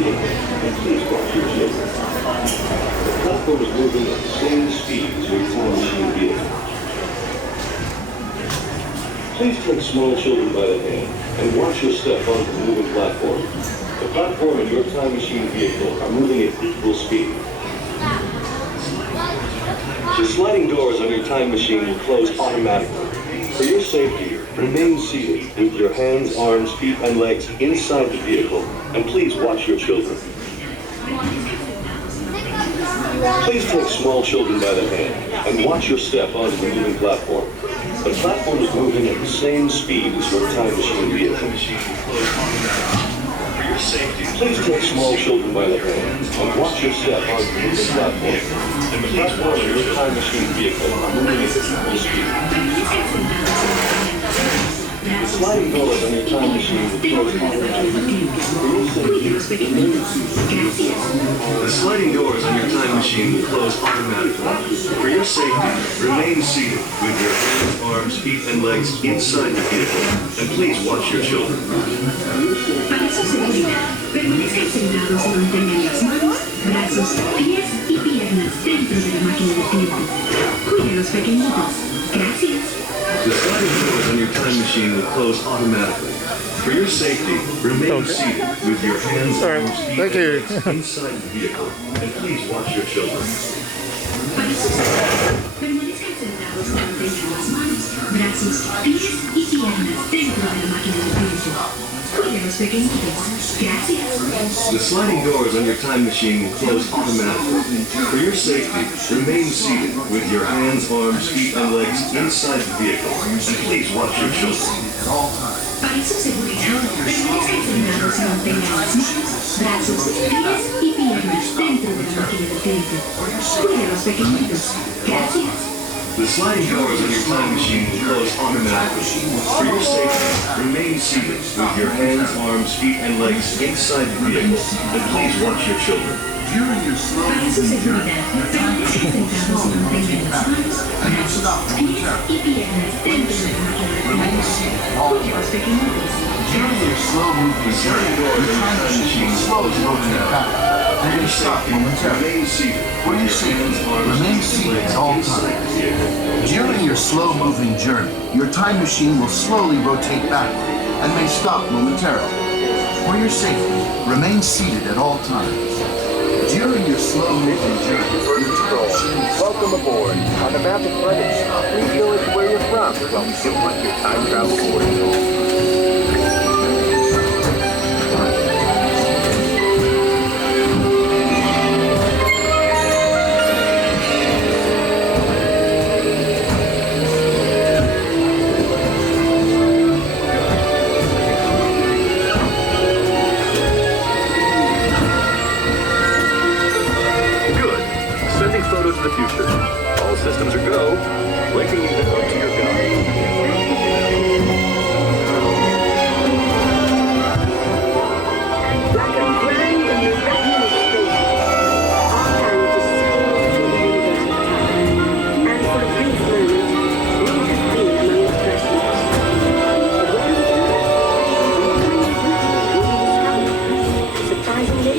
vehicle, and please watch your children. The platform is moving at the same speed as your time machine vehicle. Please take small children by the hand and watch your step onto the moving platform. The platform and your time machine vehicle are moving at equal speed. The sliding doors on your time machine will close automatically. For your safety, remain seated with your hands, arms, feet, and legs inside the vehicle, and please watch your children. Please take small children by the hand and watch your step onto the moving platform. The platform is moving at the same speed as your time machine vehicle. Please take small children by the hand and watch your step onto the moving platform. The platform and your time machine vehicle are moving at equal speed. The sliding doors on your time machine will close automatically. The sliding doors on your time machine will close automatically. For your safety, remain seated with your hands, arms, feet, and legs inside the vehicle, and please watch your children. Para su seguridad, permanezcan sentados y mantengan las manos, brazos, pies y piernas dentro de la máquina del tiempo. Cuide a los pequeñitos. Gracias. The sliding doors on your time machine will close automatically. For your safety, remain seated with your hands, arms, feet, and legs inside the vehicle, and please watch your children. Para su seguridad, permanezcan sentados y mantengan las manos, brazos, pies y piernas dentro de la máquina del tiempo. Cuide a los pequeñitos. Gracias. The sliding doors on your time machine will close automatically. For your safety, remain seated with your hands, arms, feet, and legs inside the vehicle, and please watch your children. Para su seguridad, permanezcan sentados y mantengan las manos, brazos, pies y piernas dentro de la máquina del tiempo. Cuide a los pequeñitos. Gracias. The sliding doors on your time machine will close automatically. For your safety, remain seated with your hands, arms, feet, and legs inside the vehicle, and please watch your children. Para su seguridad, permanezcan sentados y mantengan las manos, brazos, pies y piernas dentro de la máquina del tiempo. Cuide a los pequeñitos. The sliding doors on your time machine will close automatically. For your safety, remain seated. When you're seated, remain seated at all times. During your slow-moving journey, your time machine will slowly rotate backward and may stop momentarily. For your safety, remain seated at all times. During your slow-moving journey, your time machine... Welcome aboard. On the map of credits, please go into where you're from while we input your time travel coordinates. To the future. All systems are go. Breaking you down to your guide. Like a grand and miraculous spaceship, our planet is sailed through the universe of time, and for a brief moment, we have been among its pursuits. But where on earth, surprisingly,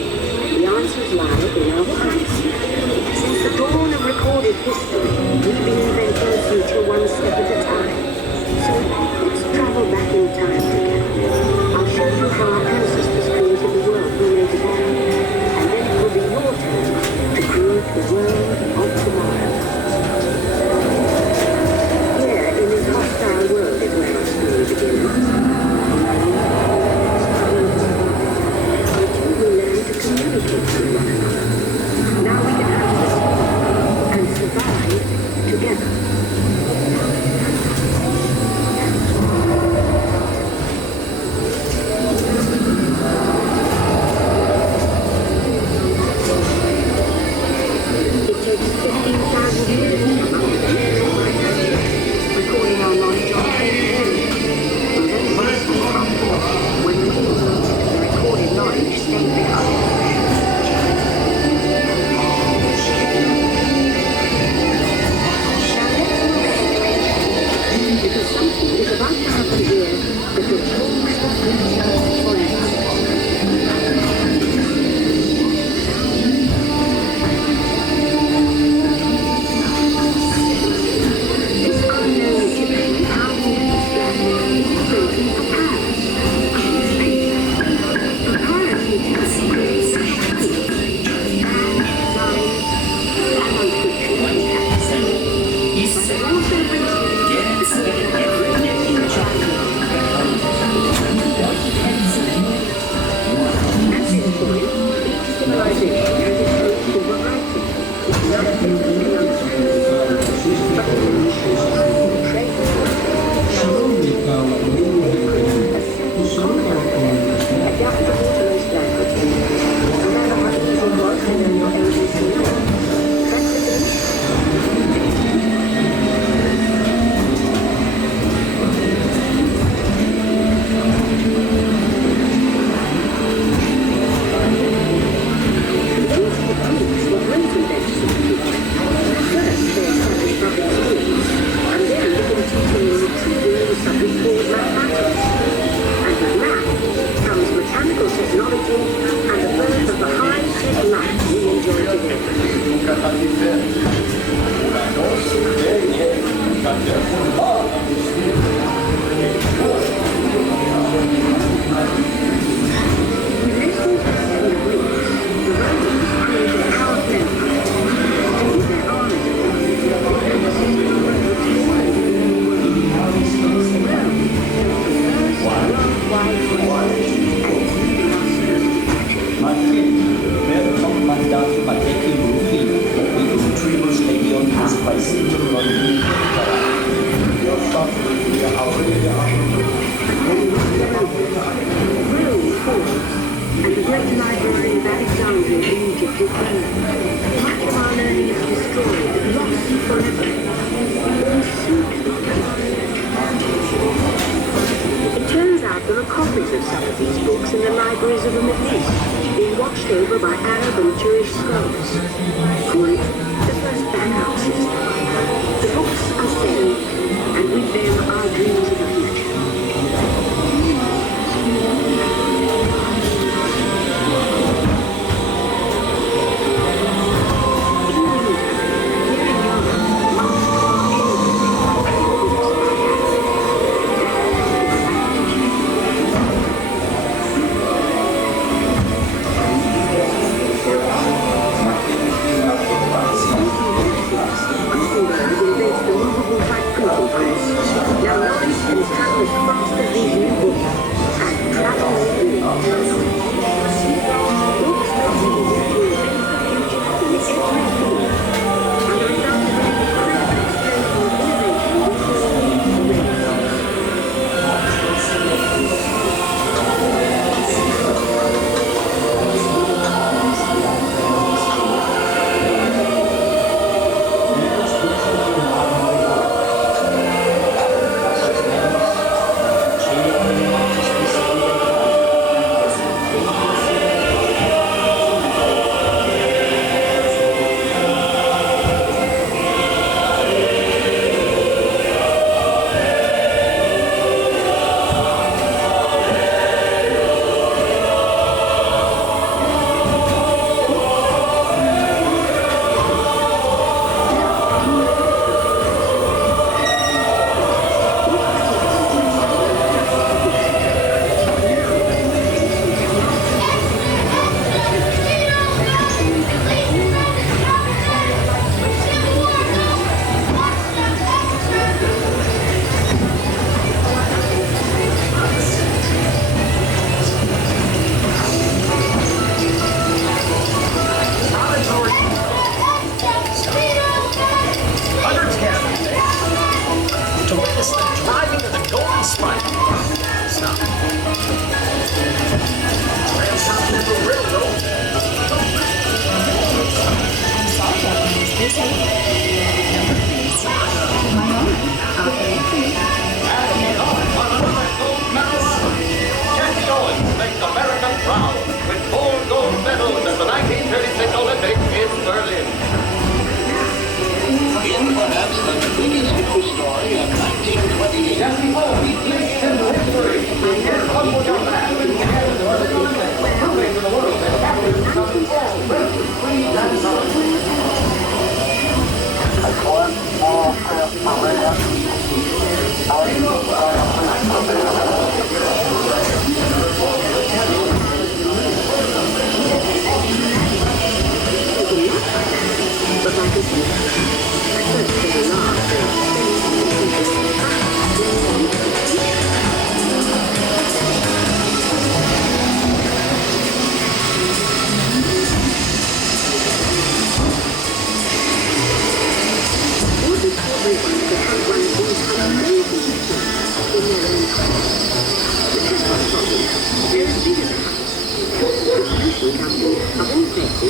the answers lie in our minds. Since the dawn of recorded history, we've been inventing the future one step at a time. So let's travel back in time together. I'll show you how our ancestors created the world we know today. And then it will be your turn to create the world of tomorrow. Here, in this hostile world, is where our story begins. We learn to communicate with one another. Now we can have and survive together. It takes 15,000 years to come up with a recording our knowledge on paper. And then when we recorded knowledge stayed behind. station has its own variety. It's nothing but the understanding. But the trade adaptable to most languages, no matter how easy it was to learn your ABC.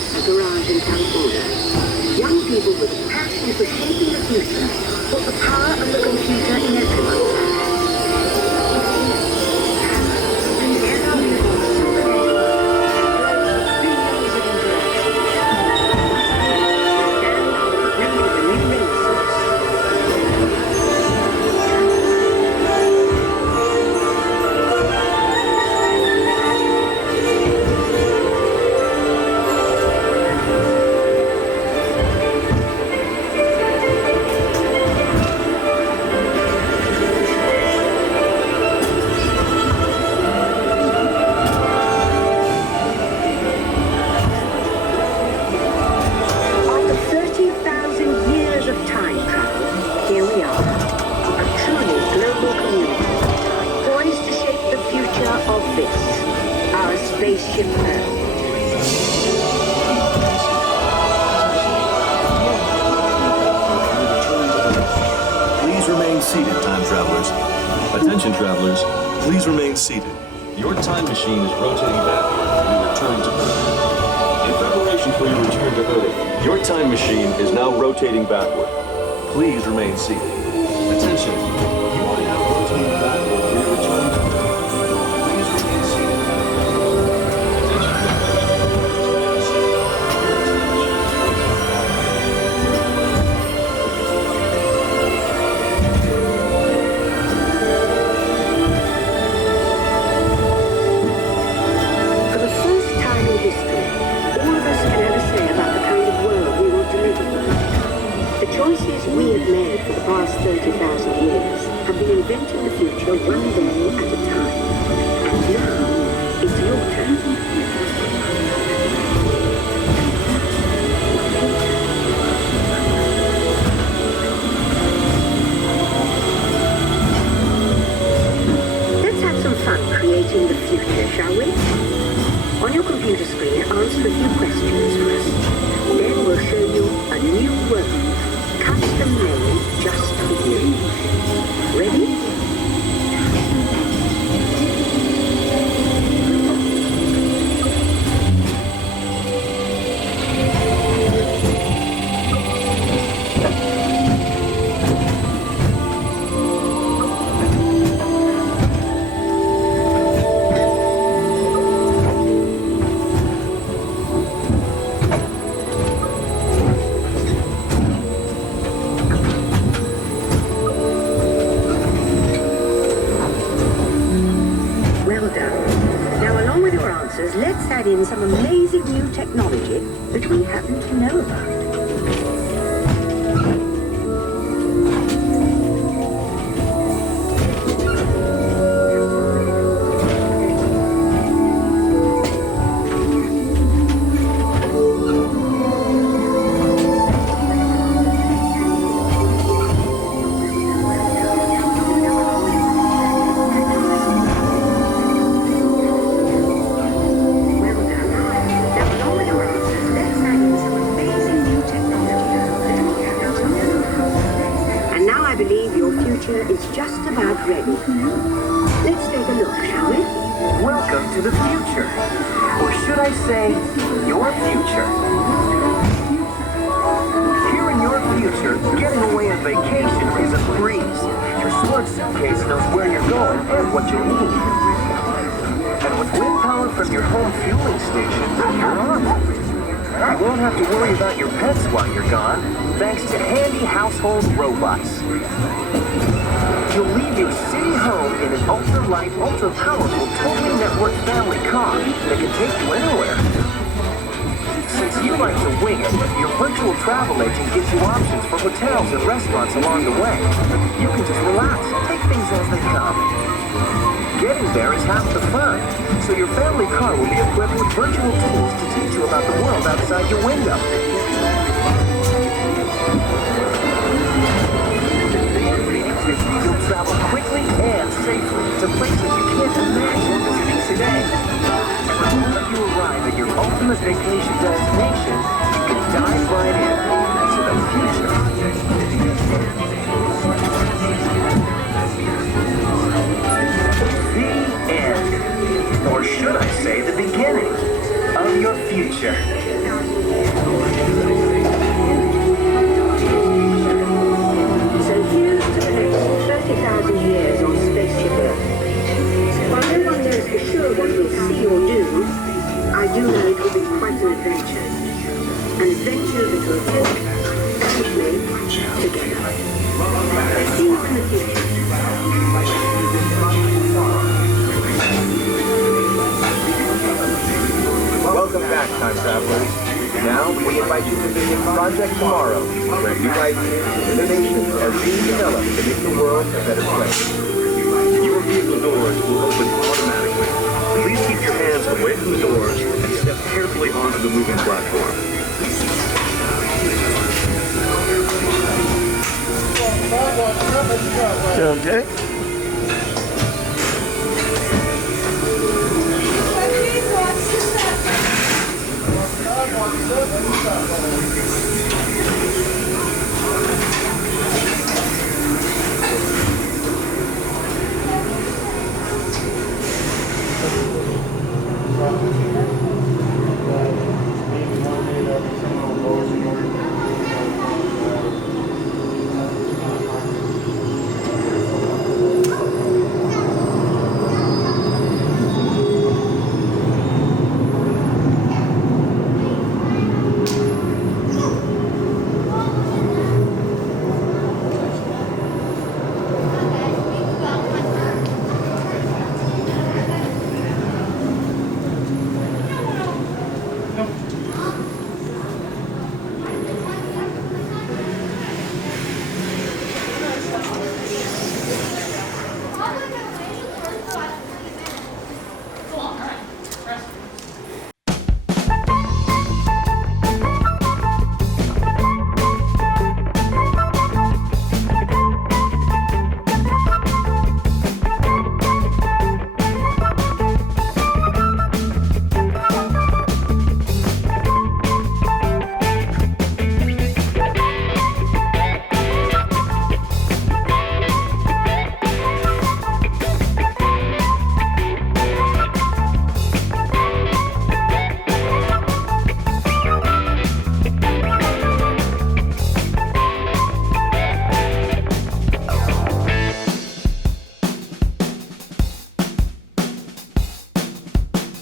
a garage in California. Young people with a passion for shaping the future put the power of the computer in everyone's hands. Spaceship Earth. Please remain seated, time travelers. Attention, travelers. Please remain seated. Your time machine is rotating backward as we return to Earth. In preparation for your return to Earth, your time machine is now rotating backward. Please remain seated. Attention. You are now rotating backward for your return to Earth. Please remain seated. For the past 30,000 years, have been inventing the future one day at a time. And now, it's your turn. Let's have some fun creating the future, shall we? On your computer screen, answer a few questions for us. Then we'll show you a new world. Custom made just for you. Ready? Let's add in some amazing new technology that we happen to know about. Is just about ready. Let's take a look, shall we? Welcome to the future. Or should I say, your future. Here in your future, getting away on vacation is a breeze. Your smart suitcase knows where you're going and what you need. And with wind power from your home fueling station, you're on. You won't have to worry about your pets while you're gone, thanks to handy household robots. You'll leave your city home in an ultra-light, ultra-powerful, totally networked family car that can take you anywhere. Since you like to wing it, your virtual travel agent gives you options for hotels and restaurants along the way. You can just relax and take things as they come. Getting there is half the fun, so your family car will be equipped with virtual tools to teach you about the world outside your window. You'll travel quickly and safely to places you can't imagine visiting today. And the moment you arrive at your ultimate vacation destination, you can dive right into the future. The end. Or should I say the beginning of your future. adventure that will take you and me together. See you in the future. Welcome back, time travelers. Now, we invite you to visit Project Tomorrow, where new ideas and innovations are being developed to make the world a better place. Your vehicle doors will open automatically. Please keep your hands away from the doors and step carefully onto the moving platform. Okay.